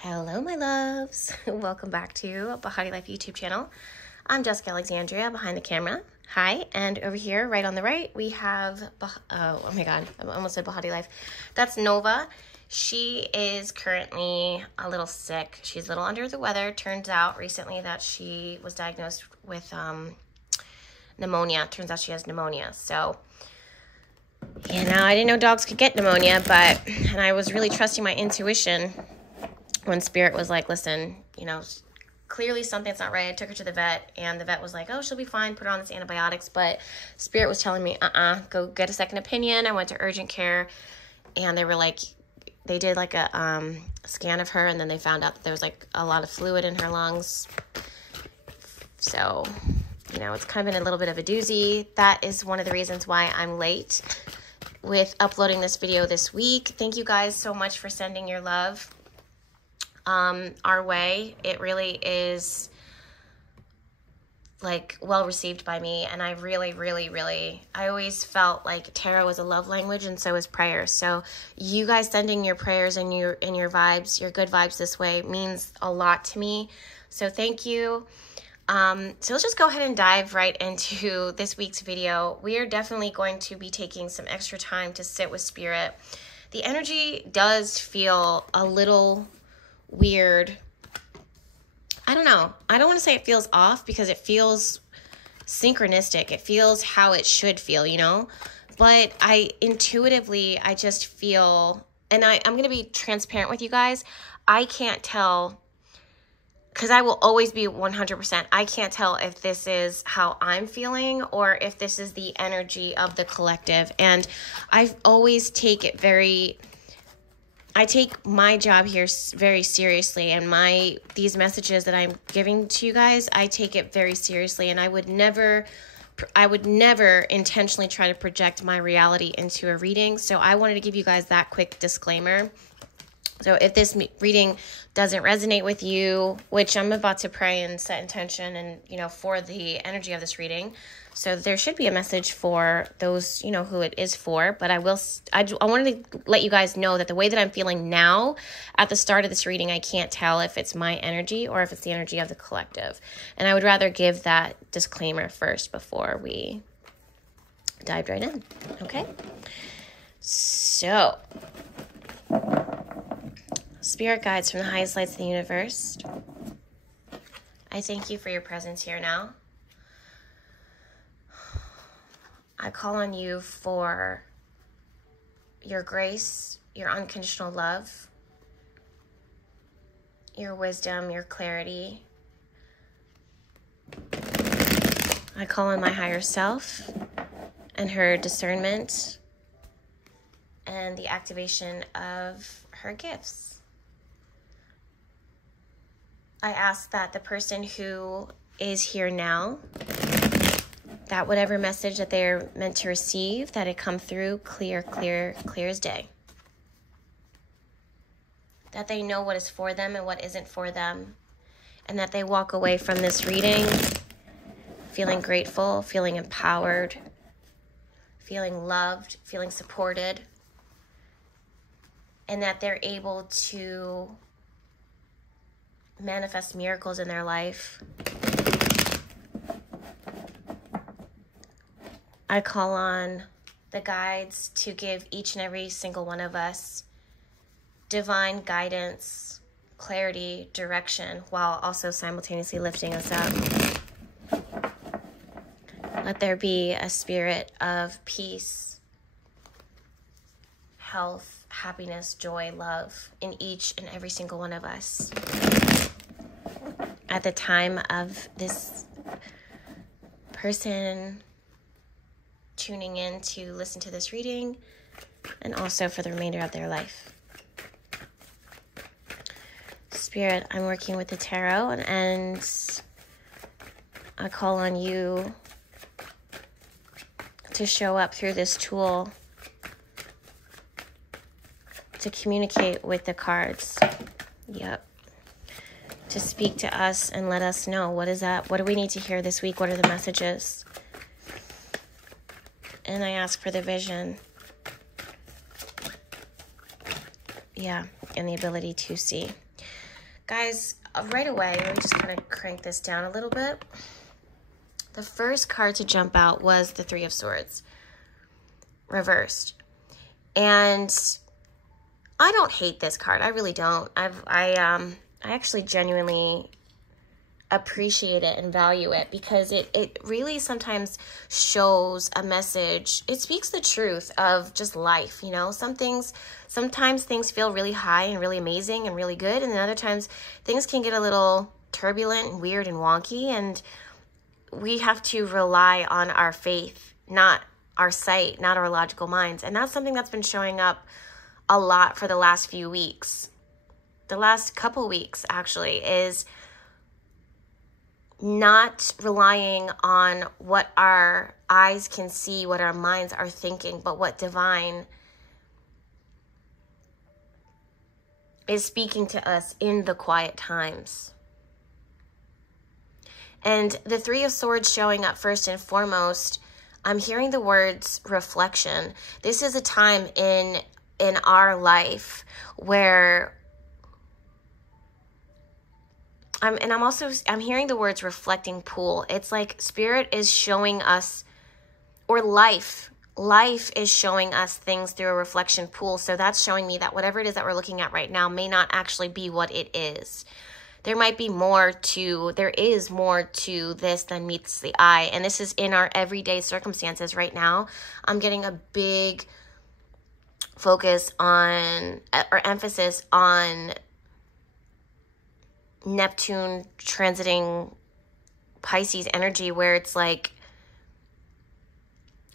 Hello, my loves. Welcome back to Bahati Life YouTube channel. I'm Jessica Alexandria behind the camera. Hi, and over here, right on the right, we have, oh my God, I almost said Bahati Life. That's Nova. She is currently a little sick. She's a little under the weather. Turns out recently that she was diagnosed with pneumonia. Turns out she has pneumonia. So, you know, I didn't know dogs could get pneumonia, and I was really trusting my intuition when Spirit was like, listen, you know, clearly something's not right. I took her to the vet, and the vet was like, oh, she'll be fine. Put her on this antibiotics. But Spirit was telling me, go get a second opinion. I went to urgent care, and they were like, they did like a scan of her, and then they found out that there was like a lot of fluid in her lungs. So, you know, it's kind of been a little bit of a doozy. That is one of the reasons why I'm late with uploading this video this week. Thank you guys so much for sending your love our way. It really is like well received by me, and I really I always felt like tarot was a love language, and so is prayer. So you guys sending your prayers and your vibes, your good vibes this way means a lot to me. So thank you. So let's just go ahead and dive right into this week's video. We are definitely going to be taking some extra time to sit with Spirit. The energy does feel a little weird. I don't know. I don't want to say it feels off because it feels synchronistic. It feels how it should feel, you know? But I just feel, and I'm going to be transparent with you guys. I can't tell, because I will always be 100%. I can't tell if this is how I'm feeling or if this is the energy of the collective. And I always take it I take my job here very seriously, and these messages that I'm giving to you guys, I take it very seriously, and I would never intentionally try to project my reality into a reading. So I wanted to give you guys that quick disclaimer. So if this reading doesn't resonate with you, which I'm about to pray and set intention and, you know, for the energy of this reading. So there should be a message for those, you know, who it is for. But I wanted to let you guys know that the way that I'm feeling now at the start of this reading, I can't tell if it's my energy or if it's the energy of the collective. And I would rather give that disclaimer first before we dive right in. Okay? So, Spirit guides from the highest lights of the universe, I thank you for your presence here now. I call on you for your grace, your unconditional love, your wisdom, your clarity. I call on my higher self and her discernment and the activation of her gifts. I ask that the person who is here now, that whatever message that they're meant to receive, that it come through clear as day. That they know what is for them and what isn't for them. And that they walk away from this reading feeling grateful, feeling empowered, feeling loved, feeling supported. And that they're able to manifest miracles in their life. I call on the guides to give each and every single one of us divine guidance, clarity, direction, while also simultaneously lifting us up. Let there be a spirit of peace, health, happiness, joy, love in each and every single one of us. At the time of this person tuning in to listen to this reading, and also for the remainder of their life. Spirit, I'm working with the tarot, and I call on you to show up through this tool to communicate with the cards. Yep. To speak to us and let us know what do we need to hear this week? What are the messages? And I ask for the vision. Yeah, and the ability to see. Guys, right away, let me just kind of crank this down a little bit. The first card to jump out was the Three of Swords, reversed. And I don't hate this card. I really don't. I actually genuinely appreciate it and value it, because it really sometimes shows a message. It speaks the truth of just life, you know. Sometimes things feel really high and really amazing and really good, and then other times things can get a little turbulent and weird and wonky, and we have to rely on our faith, not our sight, not our logical minds. And that's something that's been showing up a lot for the last few weeks. The last couple weeks, actually, is not relying on what our eyes can see, what our minds are thinking, but what divine is speaking to us in the quiet times. And the Three of Swords showing up first and foremost, I'm hearing the words reflection. This is a time in our life where I'm hearing the words reflecting pool. It's like Spirit is showing us, or life is showing us things through a reflection pool. So that's showing me that whatever it is that we're looking at right now may not actually be what it is. There is more to this than meets the eye. And this is in our everyday circumstances right now. I'm getting a big focus on, or emphasis on, Neptune transiting Pisces energy, where it's like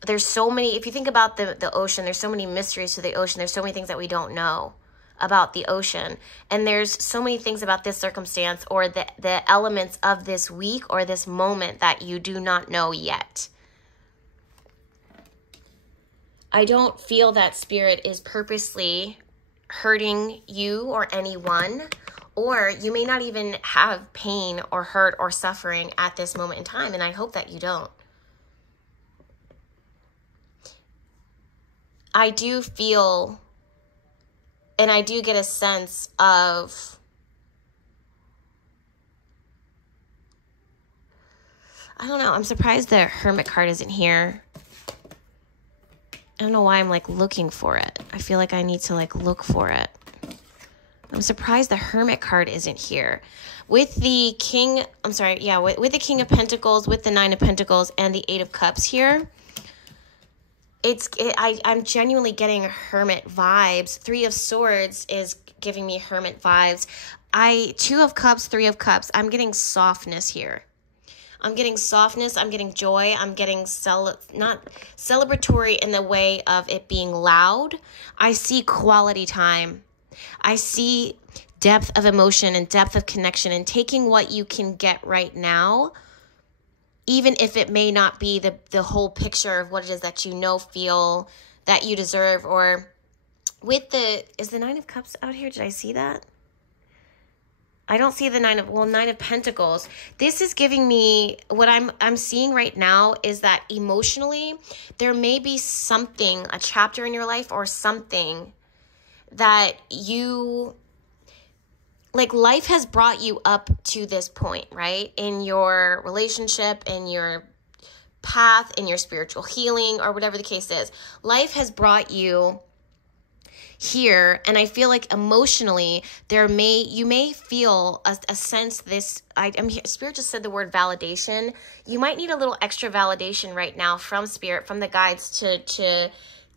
there's so many, if you think about the ocean, there's so many mysteries to the ocean. There's so many things that we don't know about the ocean. And there's so many things about this circumstance, or the elements of this week or this moment, that you do not know yet. I don't feel that Spirit is purposely hurting you or anyone. Or you may not even have pain or hurt or suffering at this moment in time, and I hope that you don't. I do feel, and I do get a sense of, I don't know, I'm surprised the Hermit card isn't here. I don't know why I'm like looking for it. I feel like I need to like look for it. I'm surprised the Hermit card isn't here. With the King, with the King of Pentacles, with the Nine of Pentacles, and the Eight of Cups here, I'm genuinely getting Hermit vibes. Three of Swords is giving me Hermit vibes. Two of Cups, Three of Cups, I'm getting softness here. I'm getting softness, I'm getting joy, I'm getting not celebratory in the way of it being loud. I see quality time. I see depth of emotion and depth of connection, and taking what you can get right now, even if it may not be the whole picture of what it is that you know, feel that you deserve. Or is the Nine of Cups out here? Did I see that? I don't see the Nine of Pentacles. This is giving me, what I'm seeing right now is that emotionally, there may be something, a chapter in your life or something that life has brought you up to this point, right? In your relationship, in your path, in your spiritual healing, or whatever the case is. Life has brought you here, and I feel like emotionally, you may feel a sense Spirit just said the word validation. You might need a little extra validation right now from Spirit, from the guides,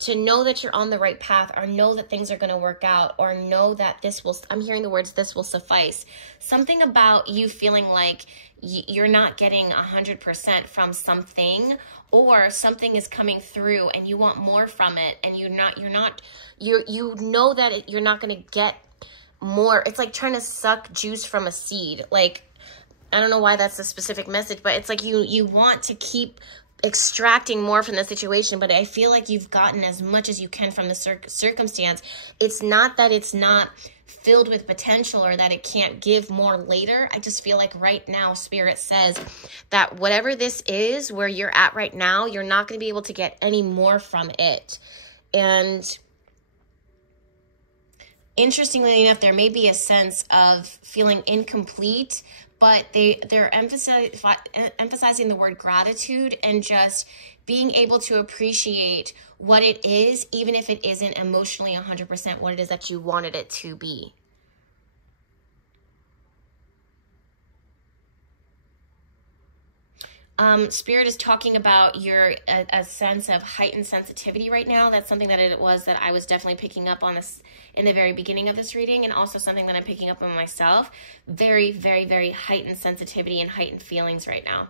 to know that you're on the right path, or know that things are going to work out, or know that I'm hearing the words, this will suffice. Something about you feeling like you're not getting 100% from something, or something is coming through and you want more from it, and you know that you're not going to get more. It's like trying to suck juice from a seed. Like, I don't know why that's a specific message, but it's like you want to keep extracting more from the situation, but I feel like you've gotten as much as you can from the circumstance. It's not that it's not filled with potential, or that it can't give more later. I just feel like right now, Spirit says that whatever this is, where you're at right now, you're not going to be able to get any more from it. And interestingly enough, there may be a sense of feeling incomplete, but they're emphasizing the word gratitude and just being able to appreciate what it is, even if it isn't emotionally 100% what it is that you wanted it to be. Spirit is talking about a sense of heightened sensitivity right now. That's something that it was that I was definitely picking up on this in the very beginning of this reading, and also something that I'm picking up on myself. Very, very, very heightened sensitivity and heightened feelings right now.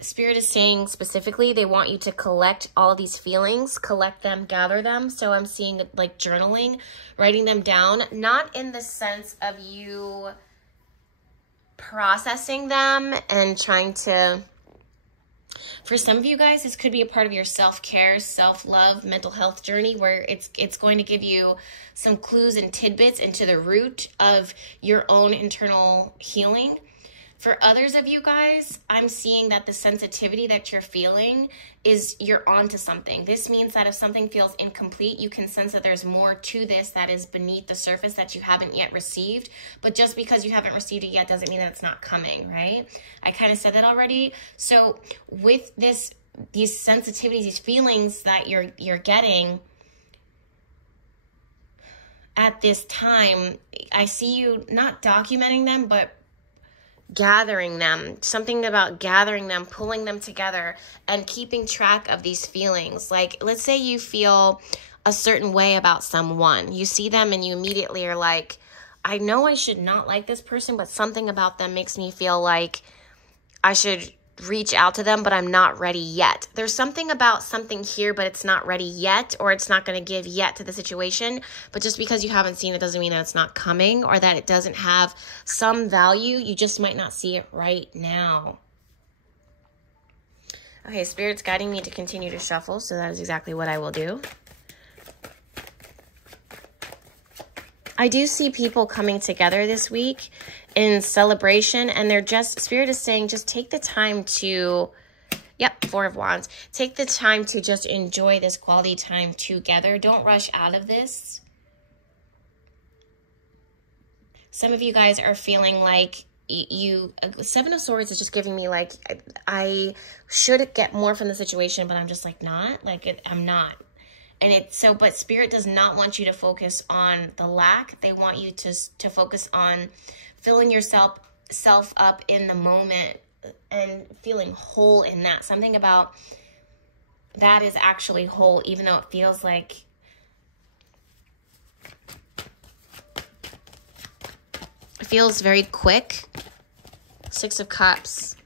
Spirit is saying specifically they want you to collect all of these feelings, collect them, gather them. So I'm seeing like journaling, writing them down, not in the sense of you processing them and trying to, for some of you guys, this could be a part of your self-care, self-love, mental health journey, where it's going to give you some clues and tidbits into the root of your own internal healing. For others of you guys, I'm seeing that the sensitivity that you're feeling is you're onto something. This means that if something feels incomplete, you can sense that there's more to this that is beneath the surface that you haven't yet received. But just because you haven't received it yet doesn't mean that it's not coming, right? I kind of said that already. So with these sensitivities, these feelings that you're getting at this time, I see you not documenting them, but gathering them. Something about gathering them, pulling them together, and keeping track of these feelings. Like, let's say you feel a certain way about someone. You see them and you immediately are like, I know I should not like this person, but something about them makes me feel like I should reach out to them, but I'm not ready yet. There's something about something here, but it's not ready yet, or it's not going to give yet to the situation. But just because you haven't seen it doesn't mean that it's not coming, or that it doesn't have some value. You just might not see it right now. Okay, Spirit's guiding me to continue to shuffle, so that is exactly what I will do. I do see people coming together this week in celebration, and they're just, Spirit is saying, just take the time to, yep, Four of Wands. Take the time to just enjoy this quality time together. Don't rush out of this. Some of you guys are feeling like Seven of Swords is just giving me like, I should get more from the situation, but I'm just like not, I'm not. And but Spirit does not want you to focus on the lack. They want you to focus on filling yourself up in the moment and feeling whole in that. Something about that is actually whole, even though it feels like it feels very quick. Six of Cups.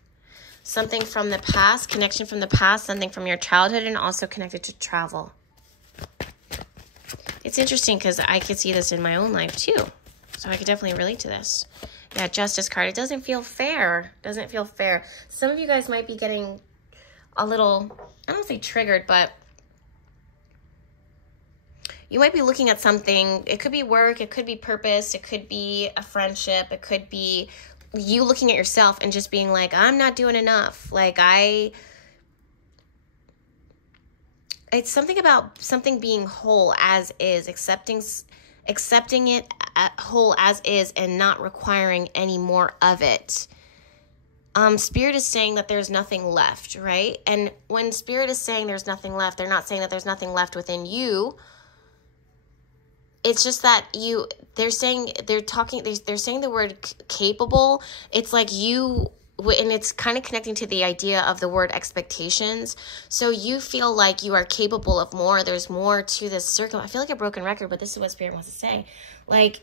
Something from the past, connection from the past, something from your childhood, and also connected to travel. It's interesting because I could see this in my own life too. So I could definitely relate to this. Yeah, Justice card. It doesn't feel fair. Doesn't feel fair. Some of you guys might be getting a little, I don't want to say triggered, but you might be looking at something. It could be work. It could be purpose. It could be a friendship. It could be you looking at yourself and just being like, I'm not doing enough. Like it's something about something being whole as is, accepting it whole as is and not requiring any more of it. Spirit is saying that there's nothing left, right? And when Spirit is saying there's nothing left, they're not saying that there's nothing left within you. It's just that they're saying the word capable. It's like you, and it's kind of connecting to the idea of the word expectations. So you feel like you are capable of more. There's more to this circle. I feel like a broken record, but this is what Spirit wants to say. Like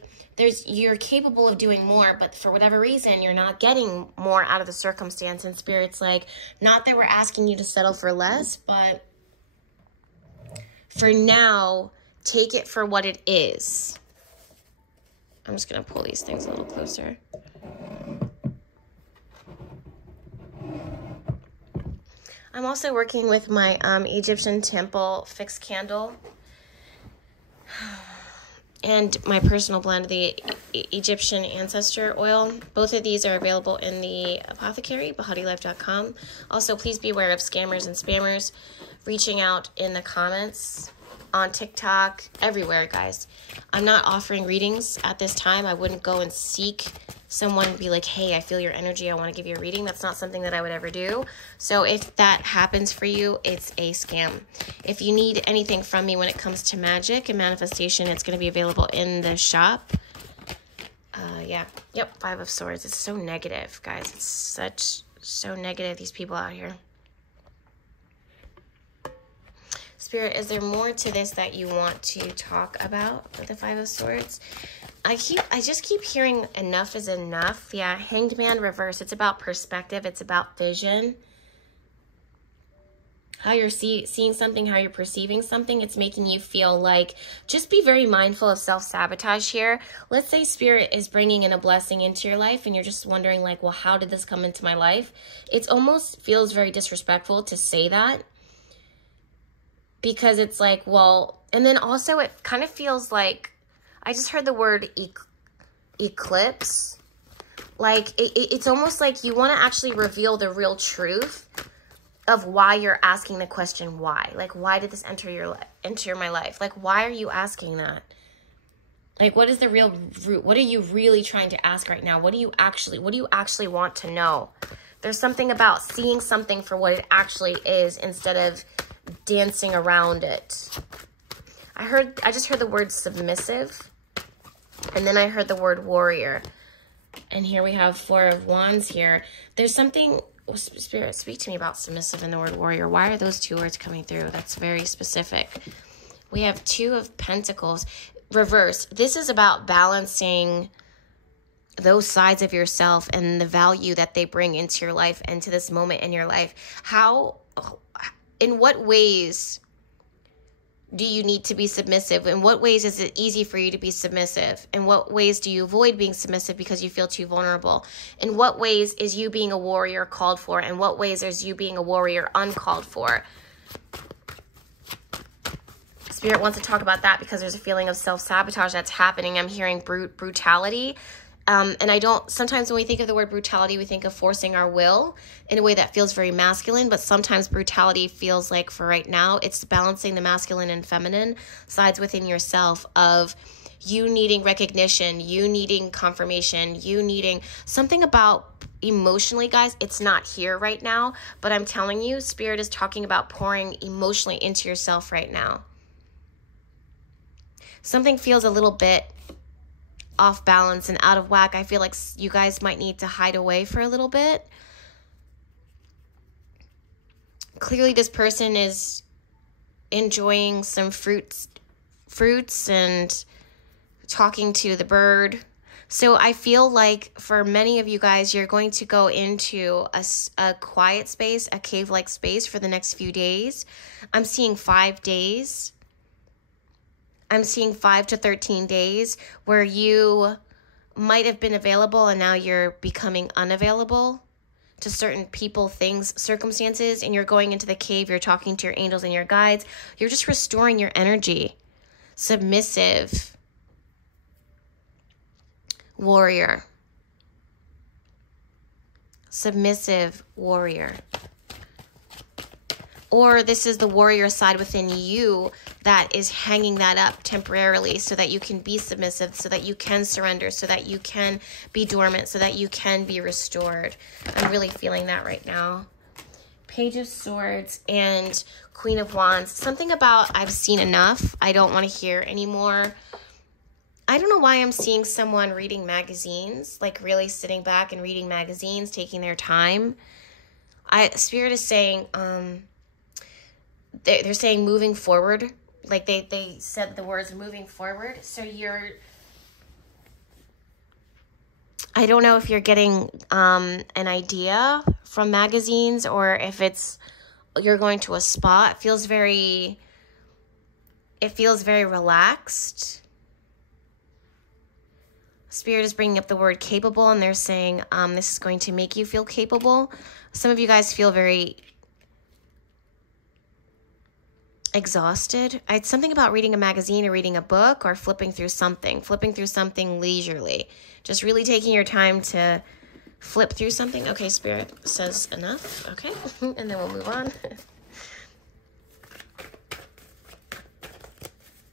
you're capable of doing more, but for whatever reason, you're not getting more out of the circumstance. And Spirit's like, not that we're asking you to settle for less, but for now, take it for what it is. I'm just going to pull these things a little closer. I'm also working with my Egyptian temple fixed candle and my personal blend of the Egyptian ancestor oil. Both of these are available in the apothecary, BahatiLife.com. Also, please be aware of scammers and spammers reaching out in the comments. on TikTok, everywhere, guys. I'm not offering readings at this time. I wouldn't go and seek someone and be like, hey, I feel your energy, I want to give you a reading. That's not something that I would ever do. So if that happens for you, it's a scam. If you need anything from me when it comes to magic and manifestation, it's going to be available in the shop. Yeah. Yep. 5 of Swords. It's so negative, guys. It's so negative, these people out here. Spirit, is there more to this that you want to talk about with the 5 of Swords? I just keep hearing enough is enough. Yeah, Hanged Man reverse. It's about perspective. It's about vision. How you're seeing something, how you're perceiving something. It's making you feel like, just be very mindful of self-sabotage here. Let's say Spirit is bringing in a blessing into your life and you're just wondering like, well, how did this come into my life? It almost feels very disrespectful to say that. Because it's like, well, and then also it kind of feels like, I just heard the word eclipse. Like, it's almost like you want to actually reveal the real truth of why you're asking the question, why? Like, why did this enter my life? Like, why are you asking that? Like, what is the real root? What are you really trying to ask right now? What do you actually want to know? There's something about seeing something for what it actually is instead of dancing around it. I just heard the word submissive, and then I heard the word warrior. And here we have 4 of Wands here. There's something, Spirit, speak to me about submissive and the word warrior. Why are those 2 words coming through? That's very specific. We have 2 of Pentacles. Reverse. This is about balancing those sides of yourself and the value that they bring into your life and to this moment in your life. In what ways do you need to be submissive? In what ways is it easy for you to be submissive? In what ways do you avoid being submissive because you feel too vulnerable? In what ways is you being a warrior called for? In what ways is you being a warrior uncalled for? Spirit wants to talk about that because there's a feeling of self-sabotage that's happening. I'm hearing brutality. And sometimes when we think of the word brutality, we think of forcing our will in a way that feels very masculine, but sometimes brutality feels like, for right now, it's balancing the masculine and feminine sides within yourself of you needing recognition, you needing confirmation, you needing something about emotionally, guys. It's not here right now, but I'm telling you, Spirit is talking about pouring emotionally into yourself right now. Something feels a little bit off balance and out of whack. I feel like you guys might need to hide away for a little bit. Clearly this person is enjoying some fruits and talking to the bird. So I feel like for many of you guys, you're going to go into a quiet space, a cave-like space for the next few days. I'm seeing 5 days. I'm seeing 5 to 13 days where you might have been available and now you're becoming unavailable to certain people, things, circumstances, and you're going into the cave, you're talking to your angels and your guides. You're just restoring your energy. Submissive. Warrior. Submissive warrior. Or this is the warrior side within you that is hanging that up temporarily so that you can be submissive, so that you can surrender, so that you can be dormant, so that you can be restored. I'm really feeling that right now. Page of Swords and Queen of Wands. Something about I've seen enough. I don't want to hear anymore. I don't know why I'm seeing someone reading magazines, like really sitting back and reading magazines, taking their time. Spirit is saying, they're saying moving forward. Like they said the words moving forward. So I don't know if you're getting an idea from magazines or if you're going to a spa. It feels very relaxed. Spirit is bringing up the word capable, and they're saying this is going to make you feel capable. Some of you guys feel very exhausted. It's something about reading a magazine or reading a book or flipping through something leisurely. Just really taking your time to flip through something. Okay, Spirit says enough. Okay, and then we'll move on.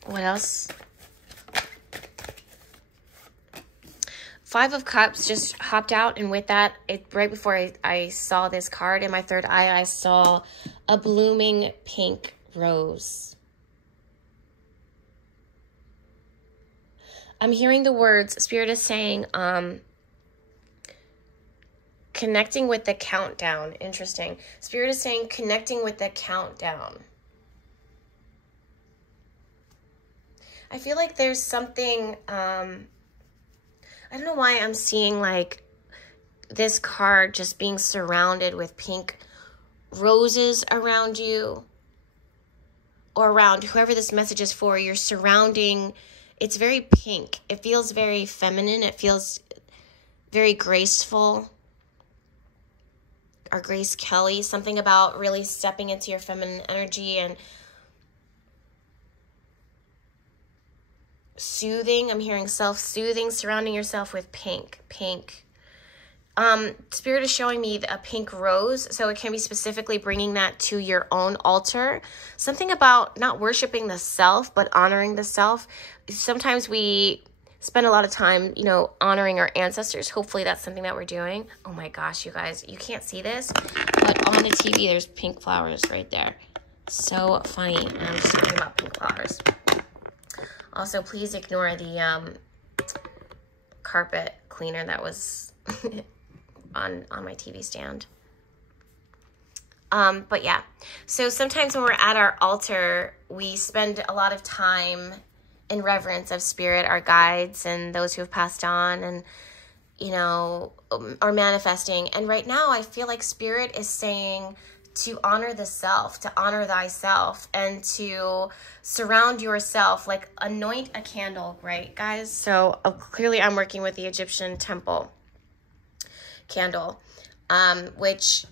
What else? Five of Cups just hopped out, and with that, right before I saw this card in my third eye, I saw a blooming pink rose. I'm hearing the words, Spirit is saying, connecting with the countdown. Interesting. Spirit is saying connecting with the countdown. I feel like there's something, I don't know why I'm seeing like this card just being surrounded with pink roses around you, or around whoever this message is for. You're surrounding, it's very pink. It feels very feminine. It feels very graceful. Or Grace Kelly, something about really stepping into your feminine energy and soothing. I'm hearing self-soothing, surrounding yourself with pink. Spirit is showing me a pink rose, so it can be specifically bringing that to your own altar. Something about not worshiping the self, but honoring the self. Sometimes we spend a lot of time, you know, honoring our ancestors. Hopefully that's something that we're doing. Oh my gosh, you guys, you can't see this, but on the TV, there's pink flowers right there. So funny. And I'm just talking about pink flowers. Also, please ignore the carpet cleaner that was on my TV stand. But yeah, so sometimes when we're at our altar, we spend a lot of time in reverence of Spirit, our guides, and those who have passed on, and, you know, are manifesting. And right now, I feel like Spirit is saying to honor the self, to honor thyself, and to surround yourself, like anoint a candle, right, guys? So clearly I'm working with the Egyptian temple candle, which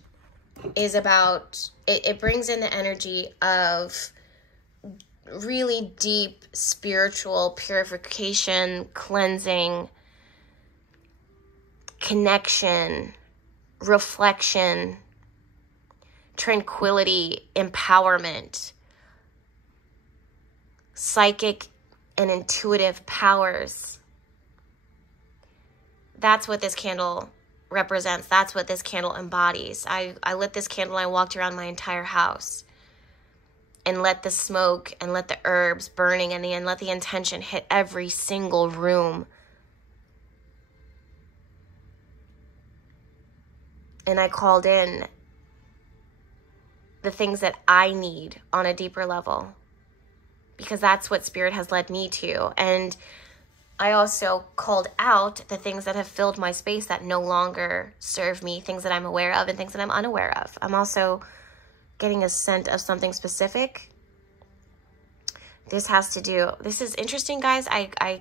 is about, it brings in the energy of really deep spiritual purification, cleansing, connection, reflection, tranquility, empowerment, psychic and intuitive powers. That's what this candle represents. That's what this candle embodies. I lit this candle. I walked around my entire house and let the smoke and let the herbs burning and let the intention hit every single room. And I called in the things that I need on a deeper level, because that's what Spirit has led me to. And I also called out the things that have filled my space that no longer serve me, things that I'm aware of and things that I'm unaware of. I'm also getting a scent of something specific. This has to do, this is interesting, guys. I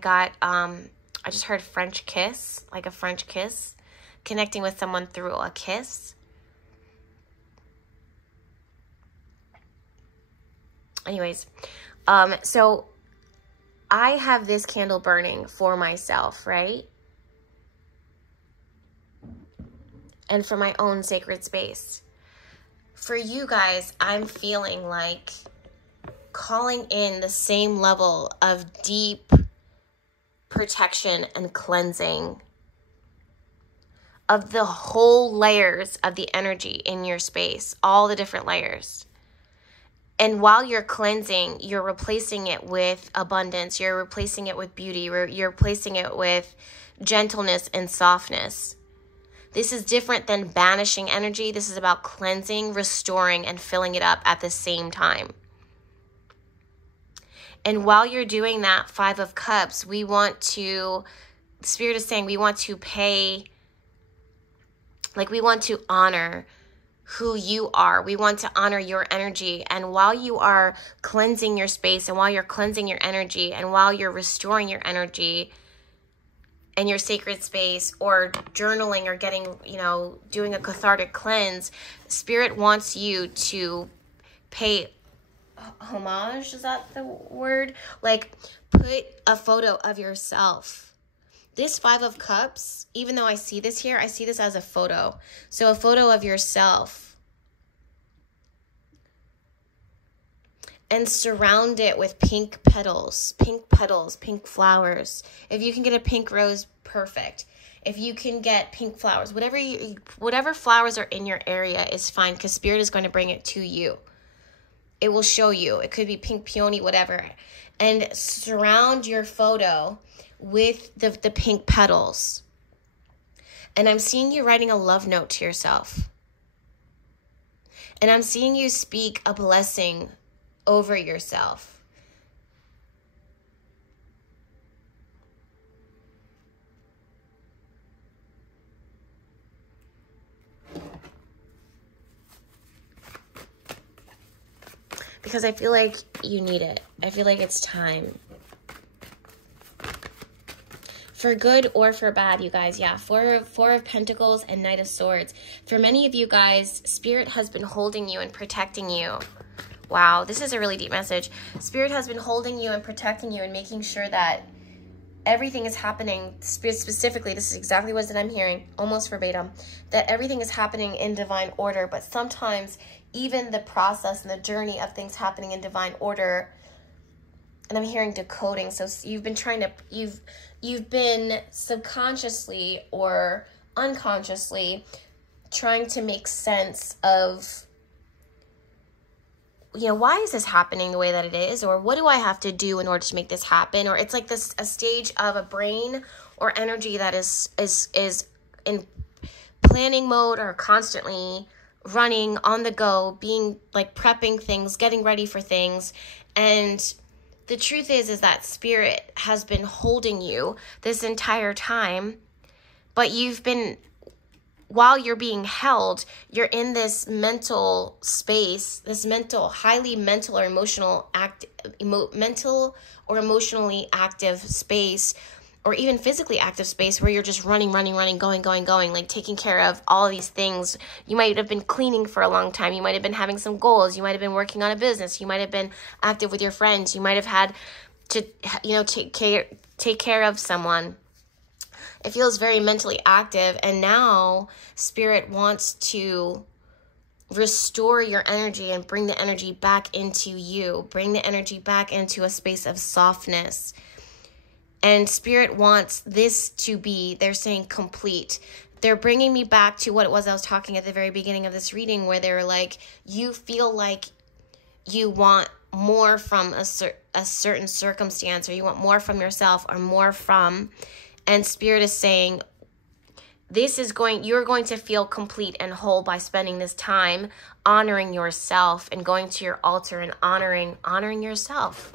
just heard French kiss, like a French kiss, connecting with someone through a kiss. Anyways, so I have this candle burning for myself, right? And for my own sacred space. For you guys, I'm feeling like calling in the same level of deep protection and cleansing of the whole layers of the energy in your space, all the different layers. And while you're cleansing, you're replacing it with abundance. You're replacing it with beauty. You're replacing it with gentleness and softness. This is different than banishing energy. This is about cleansing, restoring, and filling it up at the same time. And while you're doing that, Five of Cups, we want to, Spirit is saying we want to pay, like we want to honor who you are. We want to honor your energy. And while you are cleansing your space, and while you're cleansing your energy, and while you're restoring your energy and your sacred space, or journaling, or getting, you know, doing a cathartic cleanse, Spirit wants you to pay homage. Is that the word? Like, put a photo of yourself. This Five of Cups, even though I see this here, I see this as a photo. So a photo of yourself. and surround it with pink petals, pink flowers. If you can get a pink rose, perfect. If you can get pink flowers, whatever flowers are in your area is fine, because Spirit is going to bring it to you. It will show you. It could be pink peony, whatever. And surround your photo with the pink petals. And I'm seeing you writing a love note to yourself. And I'm seeing you speak a blessing over yourself. Because I feel like you need it. I feel like it's time. For good or for bad, you guys. Yeah, Four of Pentacles and Knight of Swords. For many of you guys, Spirit has been holding you and protecting you. Wow, this is a really deep message. Spirit has been holding you and protecting you and making sure that everything is happening, specifically, this is exactly what I'm hearing, almost verbatim, that everything is happening in divine order, but sometimes even the process and the journey of things happening in divine order, and I'm hearing decoding, so you've been subconsciously or unconsciously trying to make sense of, you know, why is this happening the way that it is? Or what do I have to do in order to make this happen? Or it's like a stage of a brain or energy that is in planning mode or constantly running on the go, being like prepping things, getting ready for things. And the truth is that Spirit has been holding you this entire time, but while you're being held, you're in this mental space, this highly mental or emotionally active space, or even physically active space where you're just running, going, like taking care of all these things. You might have been cleaning for a long time. You might have been having some goals. You might have been working on a business. You might have been active with your friends. You might have had to, take care of someone. It feels very mentally active, and now Spirit wants to restore your energy and bring the energy back into you, bring the energy back into a space of softness. And Spirit wants this to be, they're saying, complete. They're bringing me back to what it was I was talking at the very beginning of this reading, where they were like, you feel like you want more from a certain circumstance, or you want more from yourself, or more from... And Spirit is saying, you're going to feel complete and whole by spending this time honoring yourself and going to your altar and honoring yourself.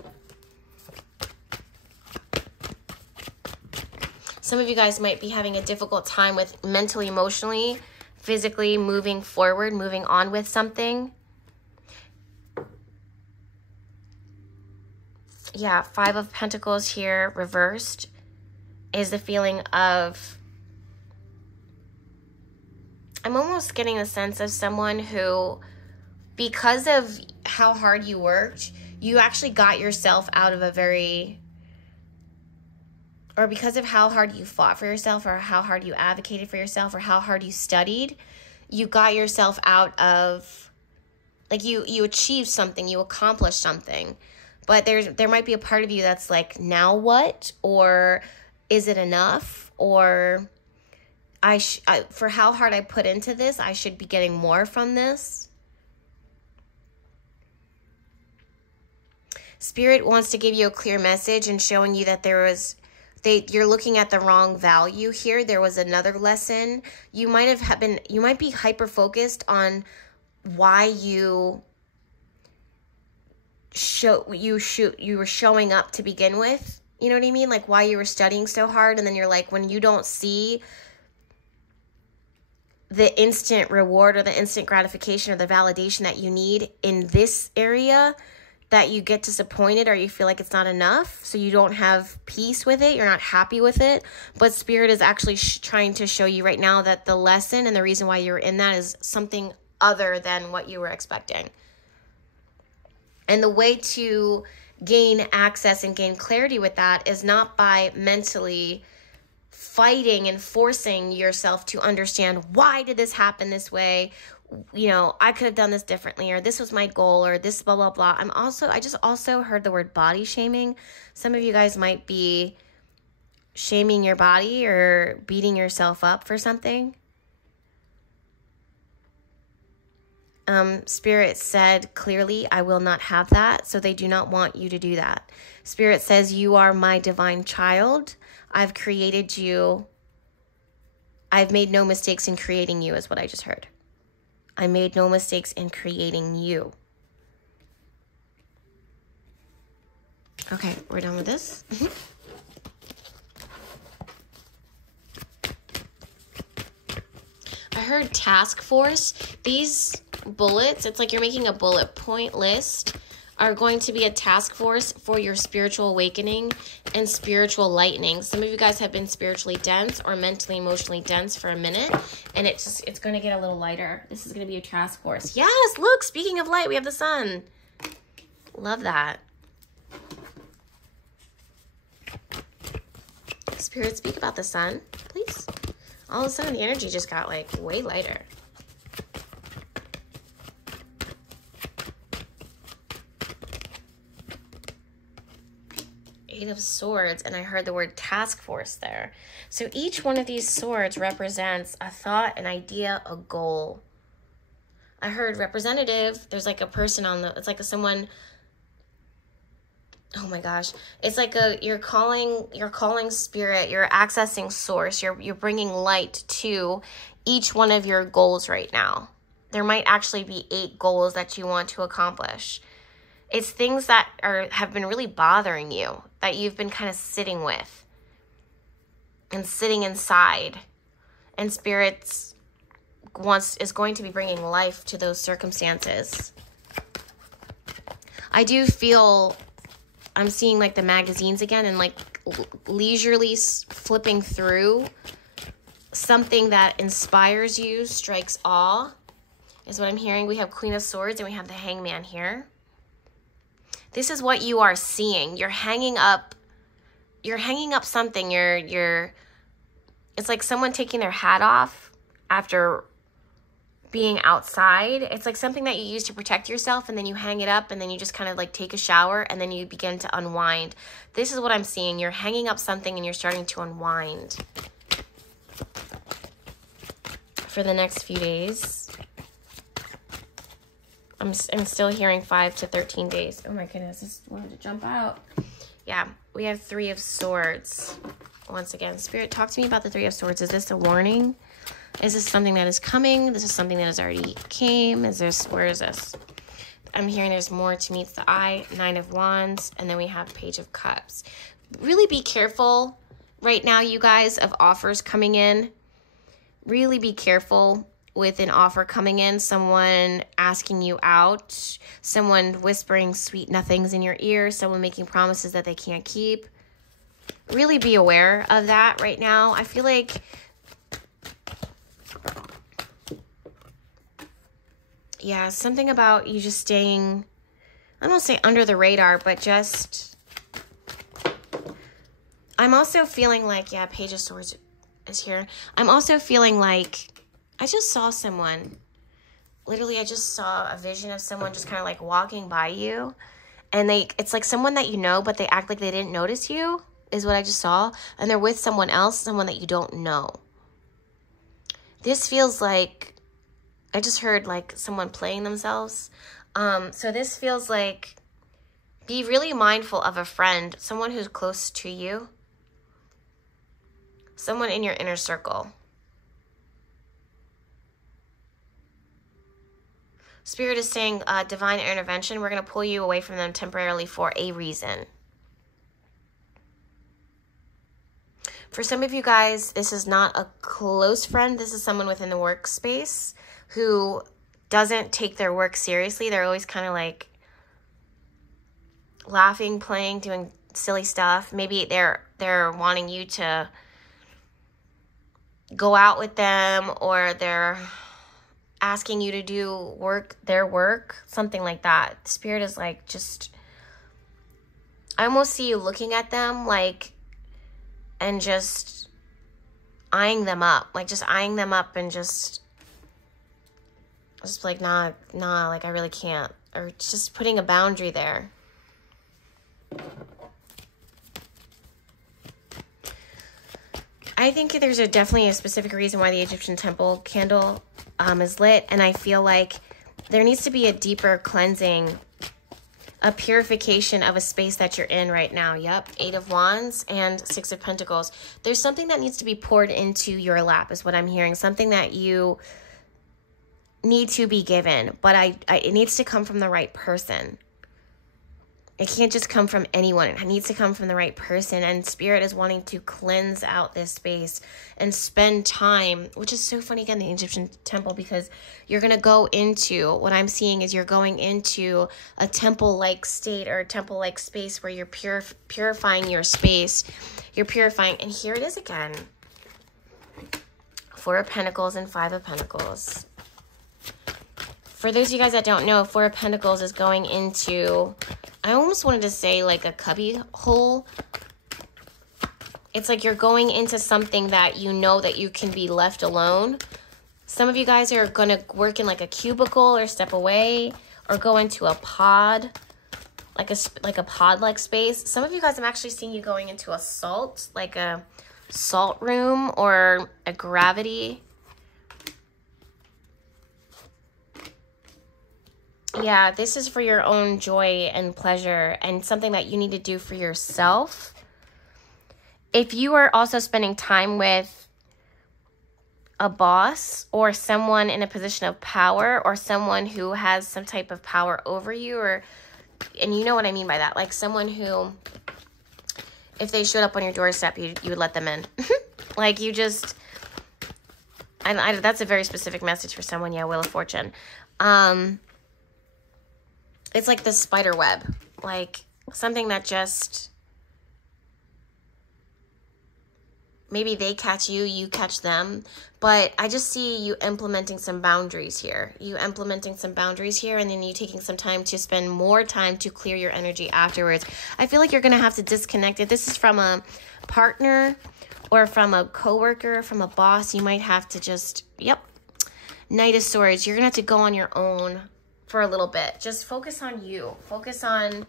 Some of you guys might be having a difficult time with mentally, emotionally, physically moving forward, moving on with something. Yeah, 5 of Pentacles here reversed is the feeling of, I'm almost getting a sense of someone who, because of how hard you worked, you actually got yourself out of or because of how hard you fought for yourself, or how hard you advocated for yourself, or how hard you studied, you got yourself out of, like, you achieved something, you accomplished something. But there might be a part of you that's like, now what? Or is it enough? Or for how hard I put into this, I should be getting more from this. Spirit wants to give you a clear message and showing you that you're looking at the wrong value here. There was another lesson. You might be hyper focused on why you were showing up to begin with. You know what I mean? Like why you were studying so hard, and then you're like, when you don't see the instant reward or the instant gratification or the validation that you need in this area, that you get disappointed, or you feel like it's not enough, so you don't have peace with it, you're not happy with it. But Spirit is actually trying to show you right now that the lesson and the reason why you're in that is something other than what you were expecting. And the way to gain access and gain clarity with that is not by mentally fighting and forcing yourself to understand, why did this happen this way? you know, I could have done this differently, or this was my goal, or this blah, blah, blah. I just also heard the word body shaming. Some of you guys might be shaming your body or beating yourself up for something. Spirit said clearly, I will not have that. So they do not want you to do that. Spirit says, you are my divine child. I've created you. I've made no mistakes in creating you, is what I just heard. I made no mistakes in creating you. Okay, we're done with this. I heard task force. These bullets, it's like you're making a bullet point list, are going to be a task force for your spiritual awakening and spiritual lightening. Some of you guys have been spiritually dense or mentally, emotionally dense for a minute, and it's going to get a little lighter. This is going to be a task force. Yes, look, speaking of light, we have the sun. Love that. Spirit, speak about the sun, please. All of a sudden, the energy just got like way lighter. Eight of Swords, and I heard the word task force there. So each one of these swords represents a thought, an idea, a goal. I heard representative. There's like a person on the, it's like someone, oh my gosh. It's like you're calling spirit, you're accessing source, you're bringing light to each one of your goals right now. There might actually be 8 goals that you want to accomplish. It's things that have been really bothering you, that you've been kind of sitting with and sitting inside. And Spirit is going to be bringing life to those circumstances. I do feel, I'm seeing like the magazines again and like leisurely flipping through something that inspires you, strikes awe, is what I'm hearing. We have Queen of Swords and we have the Hangman here. This is what you are seeing. You're hanging up something. It's like someone taking their hat off after being outside. It's like something that you use to protect yourself, and then you hang it up, and then you just kind of like take a shower, and then you begin to unwind. This is what I'm seeing. You're hanging up something and you're starting to unwind for the next few days. I'm still hearing 5 to 13 days. Oh my goodness, this wanted to jump out. Yeah, we have 3 of Swords. Once again, Spirit, talk to me about the 3 of Swords. Is this a warning? Is this something that is coming? This is something that has already came? Where is this? I'm hearing there's more to meet the eye. 9 of Wands, and then we have Page of Cups. Really be careful right now, you guys, of offers coming in. Really be careful with an offer coming in, someone asking you out, someone whispering sweet nothings in your ear, someone making promises that they can't keep. Really be aware of that right now. I feel like, yeah, something about you just staying, I don't say under the radar, but just, I'm also feeling like, yeah, Page of Swords is here. I'm also feeling like, I just saw someone, literally I just saw a vision of someone just kind of like walking by you, and it's like someone that you know, but they act like they didn't notice you, is what I just saw, and they're with someone else, someone that you don't know. This feels like, I just heard like someone playing themselves, so this feels like, be really mindful of a friend, someone who's close to you, someone in your inner circle. Spirit is saying divine intervention. We're going to pull you away from them temporarily for a reason. For some of you guys, this is not a close friend. This is someone within the workspace who doesn't take their work seriously. They're always kind of like laughing, playing, doing silly stuff. Maybe they're wanting you to go out with them, or they're asking you to do their work, something like that. Spirit is like, just, I almost see you looking at them like, and just eyeing them up, like just eyeing them up and just Just like, nah, like I really can't. Or just putting a boundary there. I think there's definitely a specific reason why the Egyptian temple candle is lit. And I feel like there needs to be a deeper cleansing, a purification of a space that you're in right now. Yep, 8 of Wands and 6 of Pentacles. There's something that needs to be poured into your lap is what I'm hearing. Something that you need to be given, but it needs to come from the right person. It can't just come from anyone. It needs to come from the right person. And Spirit is wanting to cleanse out this space and spend time, which is so funny, again, the Egyptian temple, because you're going to go into, what I'm seeing is you're going into a temple-like state or a temple-like space where you're purifying your space. You're purifying. And here it is again. 4 of Pentacles and 5 of Pentacles. For those of you guys that don't know, 4 of Pentacles is going into, I almost wanted to say like a cubby hole. It's like you're going into something that you know that you can be left alone. Some of you guys are going to work in like a cubicle or step away or go into a pod, like a pod-like space. Some of you guys, I'm actually seeing you going into a salt, like a salt room or a gravity. Yeah, this is for your own joy and pleasure and something that you need to do for yourself. If you are also spending time with a boss or someone in a position of power or someone who has some type of power over you, and you know what I mean by that, like someone who, if they showed up on your doorstep, you would let them in. Like you just, that's a very specific message for someone. Yeah, Wheel of Fortune. It's like the spider web, like something that just, maybe they catch you, you catch them. But I just see you implementing some boundaries here. You implementing some boundaries here, and then you taking some time to spend more time to clear your energy afterwards. I feel like you're going to have to disconnect. If this is from a partner or from a coworker, from a boss, you might have to just, yep, Knight of Swords. You're going to have to go on your own for a little bit. Just focus on you. Focus on,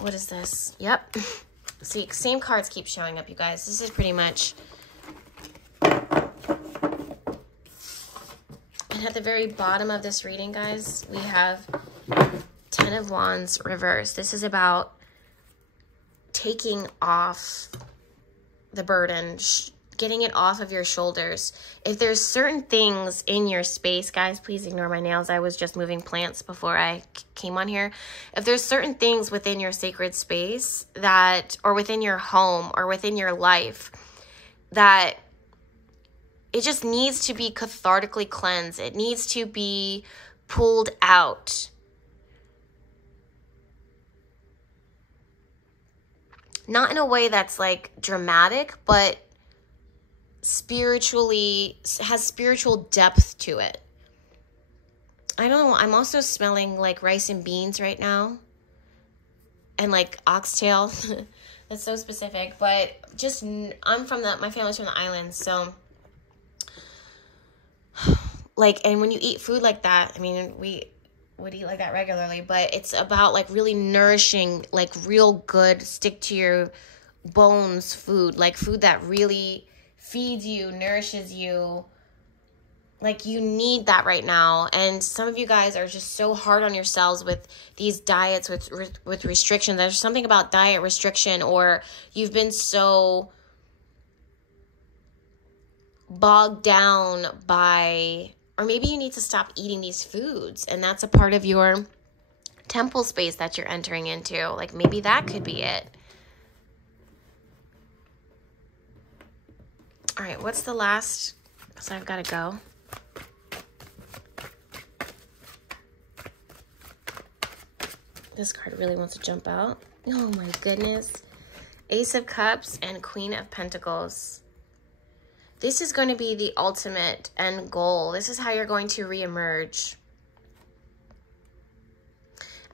what is this? Yep. See, same cards keep showing up, you guys. This is pretty much, and at the very bottom of this reading, guys, we have 10 of Wands reversed. This is about taking off the burden, getting it off of your shoulders. If there's certain things in your space, guys, please ignore my nails. I was just moving plants before I came on here. If there's certain things within your sacred space that, or within your home or within your life, that it just needs to be cathartically cleansed. It needs to be pulled out. Not in a way that's like dramatic, but spiritually, has spiritual depth to it. I don't know. I'm also smelling like rice and beans right now. And like oxtail. That's so specific. But just, I'm from my family's from the islands. So like, and when you eat food like that, I mean, we would eat like that regularly, but it's about like really nourishing, like real good, stick to your bones food, like food that really feeds you, nourishes you. Like you need that right now. And some of you guys are just so hard on yourselves with these diets, with restrictions. There's something about diet restriction, or you've been so bogged down by, or maybe you need to stop eating these foods, and that's a part of your temple space that you're entering into. Like maybe that could be it. All right, what's the last? So I've got to go. This card really wants to jump out. Oh my goodness. Ace of Cups and Queen of Pentacles. This is going to be the ultimate end goal. This is how you're going to reemerge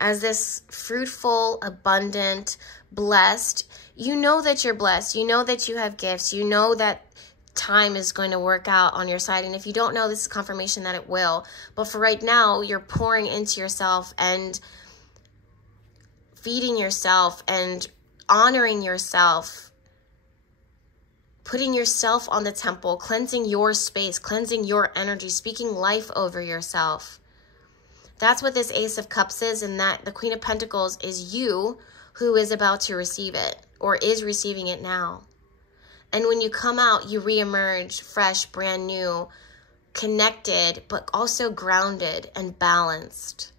as this fruitful, abundant, blessed. You know that you're blessed. You know that you have gifts. You know that time is going to work out on your side. And if you don't know, this is confirmation that it will. But for right now, you're pouring into yourself and feeding yourself and honoring yourself, putting yourself on the temple, cleansing your space, cleansing your energy, speaking life over yourself. That's what this Ace of Cups is, and that the Queen of Pentacles is you who is about to receive it or is receiving it now. And when you come out, you reemerge fresh, brand new, connected, but also grounded and balanced.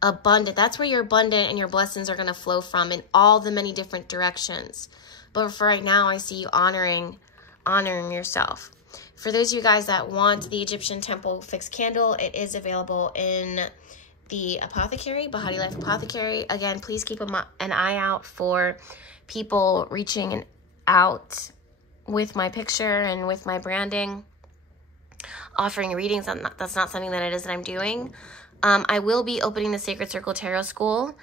Abundant. That's where your abundant and your blessings are going to flow from in all the many different directions. But for right now, I see you honoring yourself. For those of you guys that want the Egyptian Temple Fixed Candle, it is available in the Apothecary, Bahati Life Apothecary. Again, please keep an eye out for people reaching out with my picture and with my branding, offering readings. That's not something that it is that I'm doing. I will be opening the Sacred Circle Tarot School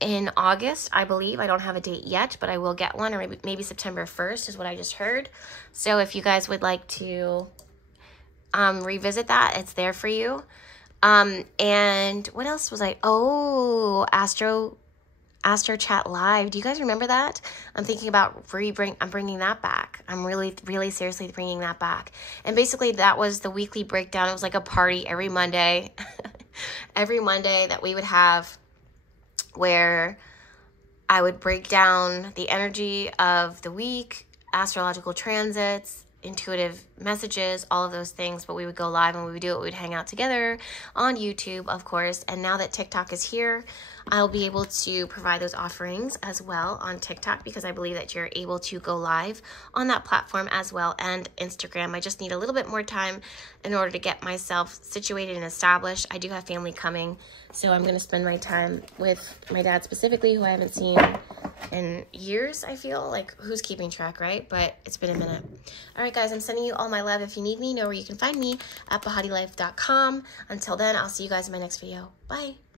in August, I believe. I don't have a date yet, but I will get one, or maybe September 1st is what I just heard. So if you guys would like to revisit that, it's there for you. And what else was I? Oh, Astro Chat Live. Do you guys remember that? I'm thinking about I'm bringing that back. I'm really seriously bringing that back. And basically that was the weekly breakdown. It was like a party every Monday, every Monday that we would have, where I would break down the energy of the week, astrological transits, intuitive messages, all of those things. But we would go live, and we would do it. We would hang out together on YouTube, of course. And now that TikTok is here, I'll be able to provide those offerings as well on TikTok, because I believe that you're able to go live on that platform as well, and Instagram. I just need a little bit more time in order to get myself situated and established. I do have family coming, so I'm going to spend my time with my dad specifically, who I haven't seen in years. I feel like, who's keeping track, right? But it's been a minute. All right, guys, I'm sending you all my love. If you need me, know where you can find me at BahatiLife.com. Until then, I'll see you guys in my next video. Bye.